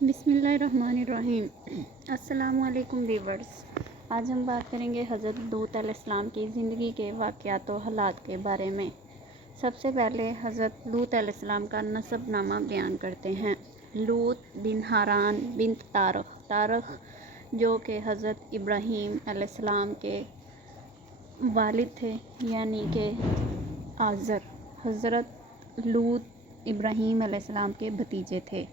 بسم اللہ الرحمن الرحیم۔ السلام علیکم ویورز۔ آج ہم بات کریں گے حضرت لوط علیہ السلام کی زندگی کے واقعات و حالات کے بارے میں۔ سب سے پہلے حضرت لوط علیہ السلام کا نسب نامہ بیان کرتے ہیں۔ لوط بن حاران بنت طارق، طارق جو کہ حضرت ابراہیم علیہ السلام کے والد تھے، یعنی کہ آزر۔ حضرت لوط ابراہیم علیہ السلام کے بھتیجے تھے۔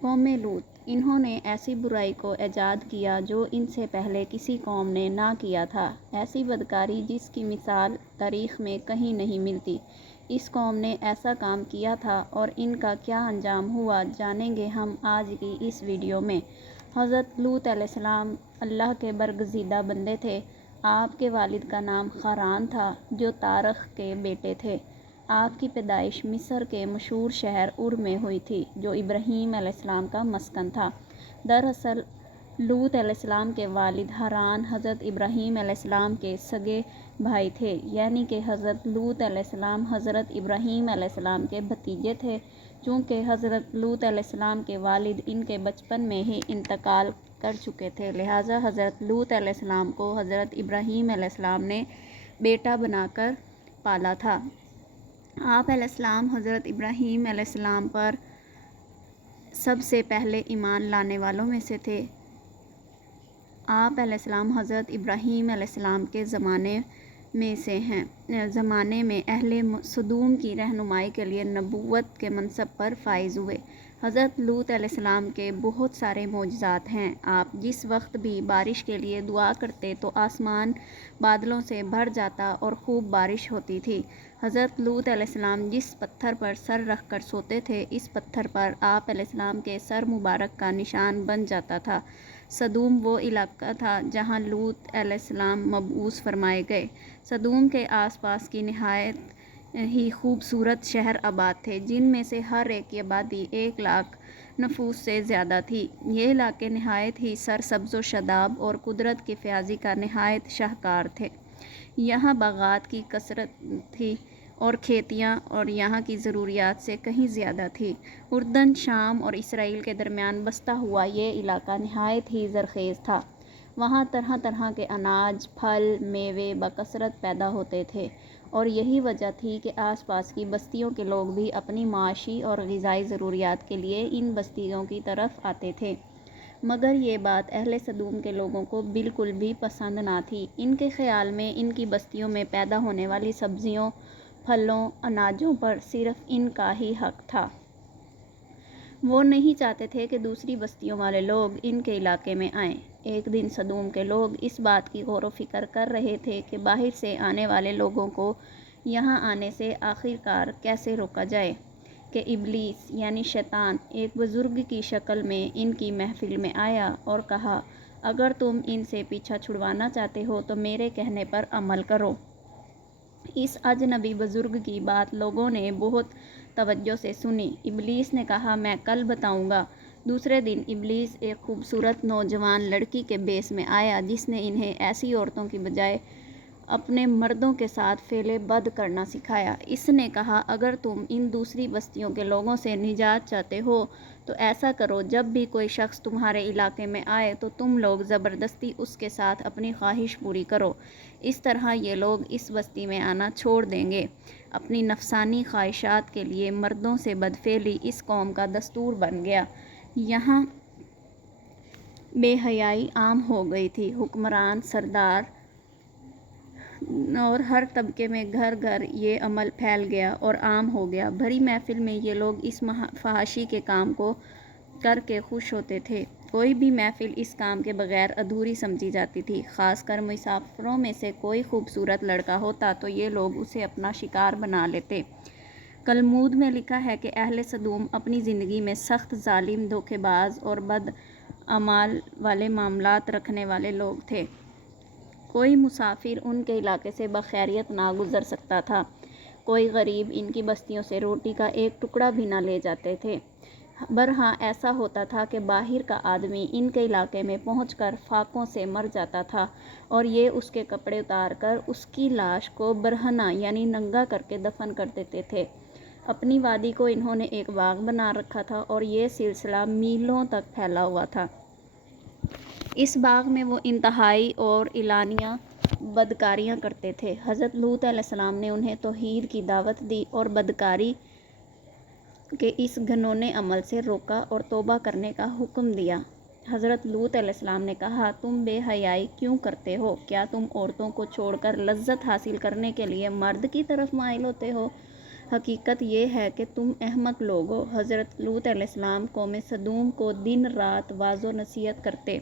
قوم لوط، انہوں نے ایسی برائی کو ایجاد کیا جو ان سے پہلے کسی قوم نے نہ کیا تھا، ایسی بدکاری جس کی مثال تاریخ میں کہیں نہیں ملتی۔ اس قوم نے ایسا کام کیا تھا اور ان کا کیا انجام ہوا، جانیں گے ہم آج کی اس ویڈیو میں۔ حضرت لوط علیہ السلام اللہ کے برگزیدہ بندے تھے۔ آپ کے والد کا نام حاران تھا جو طارق کے بیٹے تھے۔ آپ کی پیدائش مصر کے مشہور شہر عر میں ہوئی تھی جو ابراہیم علیہ السلام کا مسکن تھا۔ دراصل لوط علیہ السلام کے والد حاران حضرت ابراہیم علیہ السلام کے سگے بھائی تھے، یعنی کہ حضرت لوط علیہ السلام حضرت ابراہیم علیہ السلام کے بھتیجے تھے۔ چونکہ حضرت لوط علیہ السلام کے والد ان کے بچپن میں ہی انتقال کر چکے تھے، لہٰذا حضرت لوط علیہ السلام کو حضرت ابراہیم علیہ السلام نے بیٹا بنا کر پالا تھا۔ آپ علیہ السلام حضرت ابراہیم علیہ السلام پر سب سے پہلے ایمان لانے والوں میں سے تھے۔ آپ علیہ السلام حضرت ابراہیم علیہ السلام کے زمانے میں اہل سدوم کی رہنمائی کے لیے نبوت کے منصب پر فائز ہوئے۔ حضرت لوط علیہ السلام کے بہت سارے معجزات ہیں۔ آپ جس وقت بھی بارش کے لیے دعا کرتے تو آسمان بادلوں سے بھر جاتا اور خوب بارش ہوتی تھی۔ حضرت لوط علیہ السلام جس پتھر پر سر رکھ کر سوتے تھے، اس پتھر پر آپ علیہ السلام کے سر مبارک کا نشان بن جاتا تھا۔ سدوم وہ علاقہ تھا جہاں لوط علیہ السلام مبعوث فرمائے گئے۔ سدوم کے آس پاس کی نہایت ہی خوبصورت شہر آباد تھے، جن میں سے ہر ایک کی آبادی 1,00,000 نفوس سے زیادہ تھی۔ یہ علاقے نہایت ہی سرسبز و شاداب اور قدرت کی فیاضی کا نہایت شاہکار تھے۔ یہاں باغات کی کثرت تھی اور کھیتیاں اور یہاں کی ضروریات سے کہیں زیادہ تھی۔ اردن، شام اور اسرائیل کے درمیان بستا ہوا یہ علاقہ نہایت ہی زرخیز تھا۔ وہاں طرح طرح کے اناج، پھل، میوے بکثرت پیدا ہوتے تھے اور یہی وجہ تھی کہ آس پاس کی بستیوں کے لوگ بھی اپنی معاشی اور غذائی ضروریات کے لیے ان بستیوں کی طرف آتے تھے۔ مگر یہ بات اہل سدوم کے لوگوں کو بالکل بھی پسند نہ تھی۔ ان کے خیال میں ان کی بستیوں میں پیدا ہونے والی سبزیوں، پھلوں، اناجوں پر صرف ان کا ہی حق تھا۔ وہ نہیں چاہتے تھے کہ دوسری بستیوں والے لوگ ان کے علاقے میں آئیں۔ ایک دن سدوم کے لوگ اس بات کی غور و فکر کر رہے تھے کہ باہر سے آنے والے لوگوں کو یہاں آنے سے آخرکار کیسے روکا جائے کہ ابلیس یعنی شیطان ایک بزرگ کی شکل میں ان کی محفل میں آیا اور کہا، اگر تم ان سے پیچھا چھڑوانا چاہتے ہو تو میرے کہنے پر عمل کرو۔ اس اجنبی بزرگ کی بات لوگوں نے بہت توجہ سے سنی۔ ابلیس نے کہا، میں کل بتاؤں گا۔ دوسرے دن ابلیس ایک خوبصورت نوجوان لڑکی کے بیس میں آیا جس نے انہیں ایسی عورتوں کی بجائے اپنے مردوں کے ساتھ فعل بد کرنا سکھایا۔ اس نے کہا، اگر تم ان دوسری بستیوں کے لوگوں سے نجات چاہتے ہو تو ایسا کرو، جب بھی کوئی شخص تمہارے علاقے میں آئے تو تم لوگ زبردستی اس کے ساتھ اپنی خواہش پوری کرو۔ اس طرح یہ لوگ اس بستی میں آنا چھوڑ دیں گے۔ اپنی نفسانی خواہشات کے لیے مردوں سے بدفعلی اس قوم کا دستور بن گیا۔ یہاں بے حیائی عام ہو گئی تھی۔ حکمران، سردار اور ہر طبقے میں گھر گھر یہ عمل پھیل گیا اور عام ہو گیا۔ بھری محفل میں یہ لوگ اس فحاشی کے کام کو کر کے خوش ہوتے تھے۔ کوئی بھی محفل اس کام کے بغیر ادھوری سمجھی جاتی تھی۔ خاص کر مسافروں میں سے کوئی خوبصورت لڑکا ہوتا تو یہ لوگ اسے اپنا شکار بنا لیتے۔ تلمود میں لکھا ہے کہ اہل سدوم اپنی زندگی میں سخت ظالم، دھوکے باز اور بد اعمال والے معاملات رکھنے والے لوگ تھے۔ کوئی مسافر ان کے علاقے سے بخیریت نہ گزر سکتا تھا۔ کوئی غریب ان کی بستیوں سے روٹی کا ایک ٹکڑا بھی نہ لے جاتے تھے۔ برہاں ایسا ہوتا تھا کہ باہر کا آدمی ان کے علاقے میں پہنچ کر فاقوں سے مر جاتا تھا اور یہ اس کے کپڑے اتار کر اس کی لاش کو برہنہ یعنی ننگا کر کے دفن کر دیتے تھے۔ اپنی وادی کو انہوں نے ایک باغ بنا رکھا تھا اور یہ سلسلہ میلوں تک پھیلا ہوا تھا۔ اس باغ میں وہ انتہائی اور اعلانیہ بدکاریاں کرتے تھے۔ حضرت لوط علیہ السلام نے انہیں توحید کی دعوت دی اور بدکاری کے اس گھنونے عمل سے روکا اور توبہ کرنے کا حکم دیا۔ حضرت لوط علیہ السلام نے کہا، تم بے حیائی کیوں کرتے ہو؟ کیا تم عورتوں کو چھوڑ کر لذت حاصل کرنے کے لیے مرد کی طرف مائل ہوتے ہو؟ حقیقت یہ ہے کہ تم احمق لوگ ہو۔ حضرت لوط علیہ السلام قوم سدوم کو دن رات واعظ و نصیحت کرتے،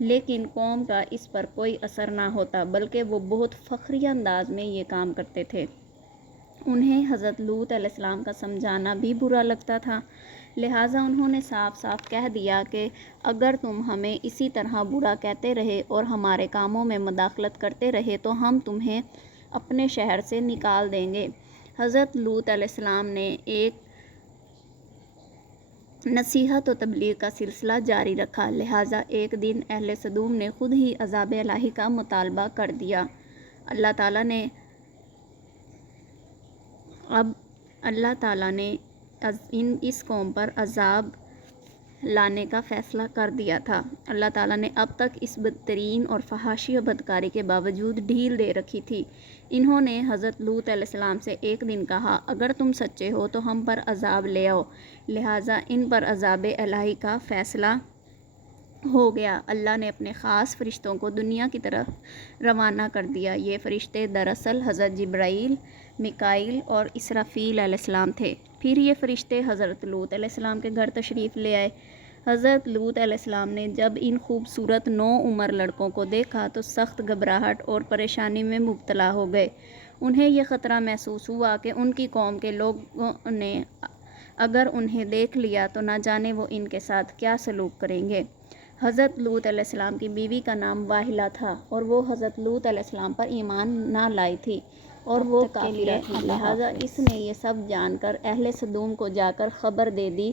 لیکن قوم کا اس پر کوئی اثر نہ ہوتا، بلکہ وہ بہت فخریہ انداز میں یہ کام کرتے تھے۔ انہیں حضرت لوط علیہ السلام کا سمجھانا بھی برا لگتا تھا، لہٰذا انہوں نے صاف صاف کہہ دیا کہ اگر تم ہمیں اسی طرح برا کہتے رہے اور ہمارے کاموں میں مداخلت کرتے رہے تو ہم تمہیں اپنے شہر سے نکال دیں گے۔ حضرت لوط علیہ السلام نے ایک نصیحت و تبلیغ کا سلسلہ جاری رکھا، لہٰذا ایک دن اہل سدوم نے خود ہی عذاب الہی کا مطالبہ کر دیا۔ اللہ تعالیٰ نے اس قوم پر عذاب لانے کا فیصلہ کر دیا تھا۔ اللہ تعالیٰ نے اب تک اس بدترین اور فحاشی و بدکاری کے باوجود ڈھیل دے رکھی تھی۔ انہوں نے حضرت لوط علیہ السلام سے ایک دن کہا، اگر تم سچے ہو تو ہم پر عذاب لے آؤ، لہٰذا ان پر عذاب الہی کا فیصلہ ہو گیا۔ اللہ نے اپنے خاص فرشتوں کو دنیا کی طرف روانہ کر دیا۔ یہ فرشتے دراصل حضرت جبرائیل، میکائیل اور اسرافیل علیہ السلام تھے۔ پھر یہ فرشتے حضرت لوط علیہ السلام کے گھر تشریف لے آئے۔ حضرت لوط علیہ السلام نے جب ان خوبصورت نوعمر لڑکوں کو دیکھا تو سخت گھبراہٹ اور پریشانی میں مبتلا ہو گئے۔ انہیں یہ خطرہ محسوس ہوا کہ ان کی قوم کے لوگوں نے اگر انہیں دیکھ لیا تو نہ جانے وہ ان کے ساتھ کیا سلوک کریں گے۔ حضرت لوط علیہ السلام کی بیوی کا نام واحلہ تھا اور وہ حضرت لوط علیہ السلام پر ایمان نہ لائی تھی اور وہ کافرہ تھی، لہٰذا اس نے یہ سب جان کر اہل سدوم کو جا کر خبر دے دی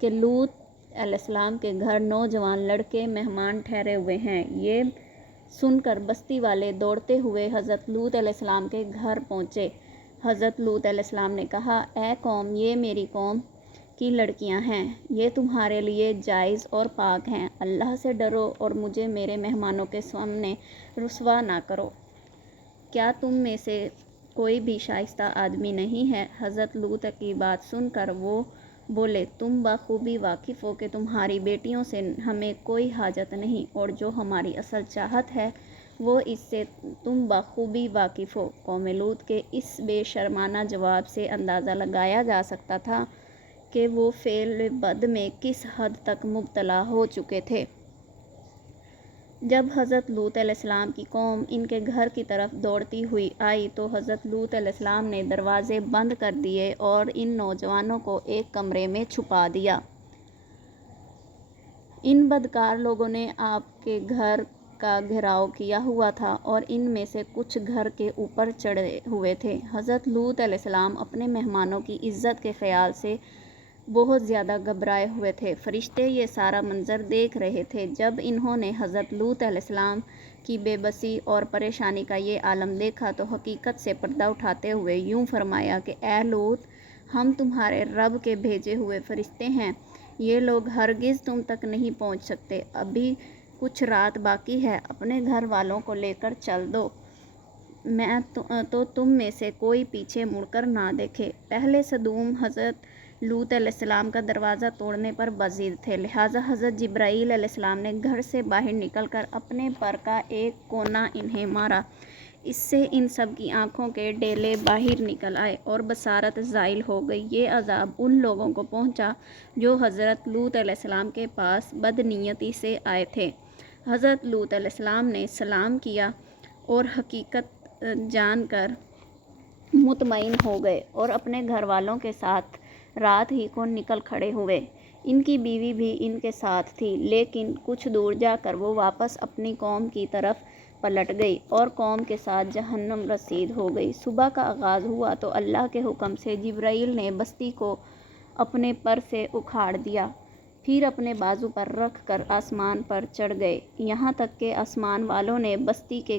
کہ لوط علیہ السلام کے گھر نوجوان لڑکے مہمان ٹھہرے ہوئے ہیں۔ یہ سن کر بستی والے دوڑتے ہوئے حضرت لوط علیہ السلام کے گھر پہنچے۔ حضرت لوط علیہ السلام نے کہا، اے قوم، یہ میری قوم کی لڑکیاں ہیں، یہ تمہارے لیے جائز اور پاک ہیں، اللہ سے ڈرو اور مجھے میرے مہمانوں کے سامنے رسوا نہ کرو۔ کیا تم میں سے کوئی بھی شائستہ آدمی نہیں ہے؟ حضرت لوط کی بات سن کر وہ بولے، تم بخوبی واقف ہو کہ تمہاری بیٹیوں سے ہمیں کوئی حاجت نہیں اور جو ہماری اصل چاہت ہے وہ اس سے تم بخوبی واقف ہو۔ قوم لوط کے اس بے شرمانہ جواب سے اندازہ لگایا جا سکتا تھا کہ وہ فعل بد میں کس حد تک مبتلا ہو چکے تھے۔ جب حضرت لوط علیہ السلام کی قوم ان کے گھر کی طرف دوڑتی ہوئی آئی تو حضرت لوط علیہ السلام نے دروازے بند کر دیے اور ان نوجوانوں کو ایک کمرے میں چھپا دیا۔ ان بدکار لوگوں نے آپ کے گھر کا گھیراؤ کیا ہوا تھا اور ان میں سے کچھ گھر کے اوپر چڑھے ہوئے تھے۔ حضرت لوط علیہ السلام اپنے مہمانوں کی عزت کے خیال سے بہت زیادہ گھبرائے ہوئے تھے۔ فرشتے یہ سارا منظر دیکھ رہے تھے۔ جب انہوں نے حضرت لوط علیہ السلام کی بے بسی اور پریشانی کا یہ عالم دیکھا تو حقیقت سے پردہ اٹھاتے ہوئے یوں فرمایا کہ اے لوط، ہم تمہارے رب کے بھیجے ہوئے فرشتے ہیں، یہ لوگ ہرگز تم تک نہیں پہنچ سکتے، ابھی کچھ رات باقی ہے، اپنے گھر والوں کو لے کر چل دو، میں تو تم میں سے کوئی پیچھے مڑ کر نہ دیکھے۔ اہل سدوم حضرت لوط علیہ السلام کا دروازہ توڑنے پر بضد تھے، لہٰذا حضرت جبرائیل علیہ السلام نے گھر سے باہر نکل کر اپنے پر کا ایک کونا انہیں مارا۔ اس سے ان سب کی آنکھوں کے ڈیلے باہر نکل آئے اور بصارت زائل ہو گئی۔ یہ عذاب ان لوگوں کو پہنچا جو حضرت لوط علیہ السلام کے پاس بدنیتی سے آئے تھے۔ حضرت لوط علیہ السلام نے سلام کیا اور حقیقت جان کر مطمئن ہو گئے اور اپنے گھر والوں کے ساتھ رات ہی کو نکل کھڑے ہوئے۔ ان کی بیوی بھی ان کے ساتھ تھی، لیکن کچھ دور جا کر وہ واپس اپنی قوم کی طرف پلٹ گئی اور قوم کے ساتھ جہنم رسید ہو گئی۔ صبح کا آغاز ہوا تو اللہ کے حکم سے جبرائیل نے بستی کو اپنے پر سے اکھاڑ دیا، پھر اپنے بازو پر رکھ کر آسمان پر چڑھ گئے، یہاں تک کہ آسمان والوں نے بستی کے